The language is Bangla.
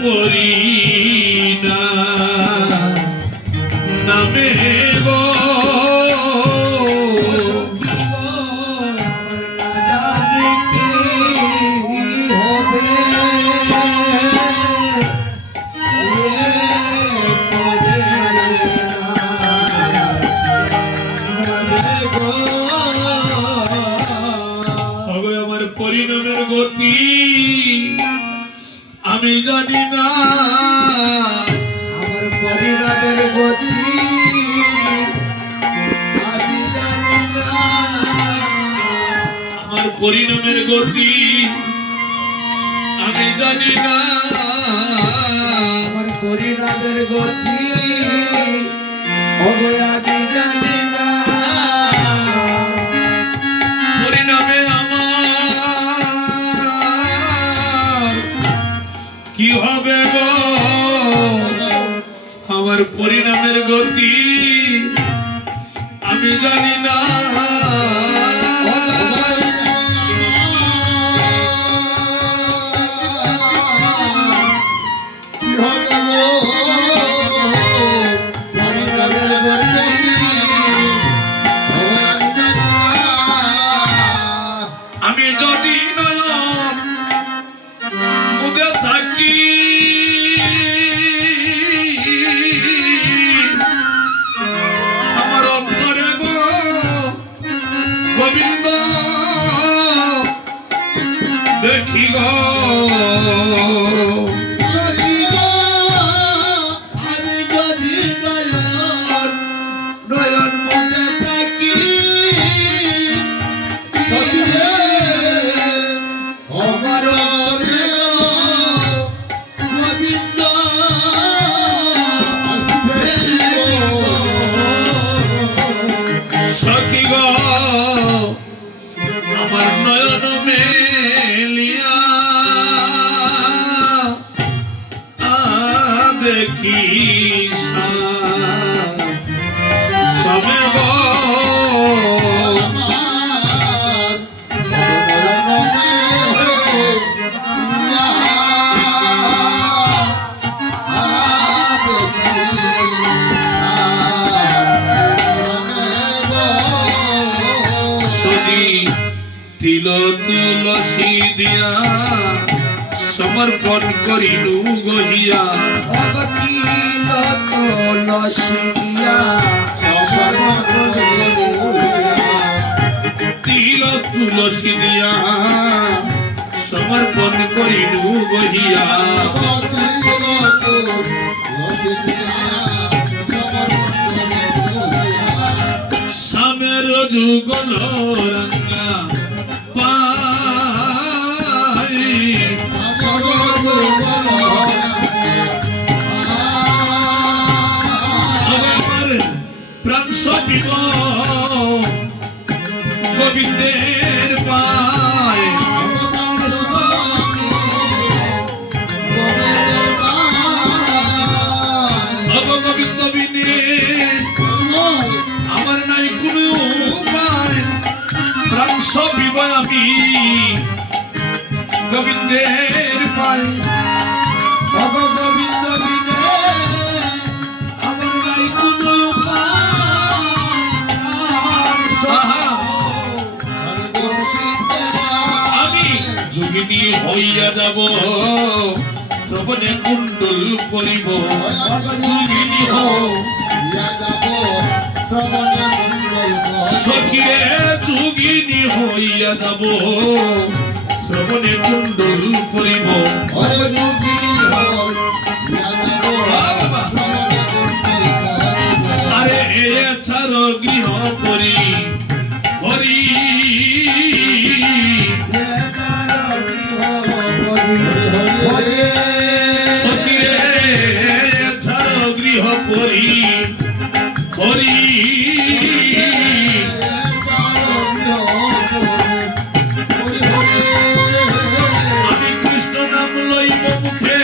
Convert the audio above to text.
পরি না নামে গো আমার পরিণামের গতি আমি জানি না আমার পরিণামের গতি আমি জানি না আমার পরিণামের গতি আমি জানি না আমার পরিণামের গতি আমি জানি না পরিণামে আমার কি হবে গো আমার পরিণামের গতি আমি জানি না আমি যদি নয়ন মুদে থাকি আমার অন্তরে গো গোবিন্দ দেখি গো আমি যদি নয়ন মুদে থাকি আমার গোবিন্দ সখী গো আমার নয়ন মেলিয়া দেখি সবে গো তিল তুলসী দিয়া সমর্পণ করিলু গহিয়া তিল তুলসী দিয়া সমর্পণ করিলু গহিয়া সামের যুগল রঙ্গা পাই আমার প্রাণ সপিব গোবিন্দের পায় গোবিন্দ বিনে আমার নাই কোনো উপায় প্রাণ সপিব আমি গোবিন্দের পায় গোবিন্দ বিনে আমার নাই কোনো আমি যোগিনী হইয়া যাব শ্রবণে কুণ্ডল করিব যোগিনী সখিয়ে যোগিনী হইয়া যাব শ্রবণে কুণ্ডল করিব আরে এছাড় গৃহ করি হরি সখিয়ে এছাড় গৃহ করি হরি আমি কৃষ্ণ নাম লইব মুখে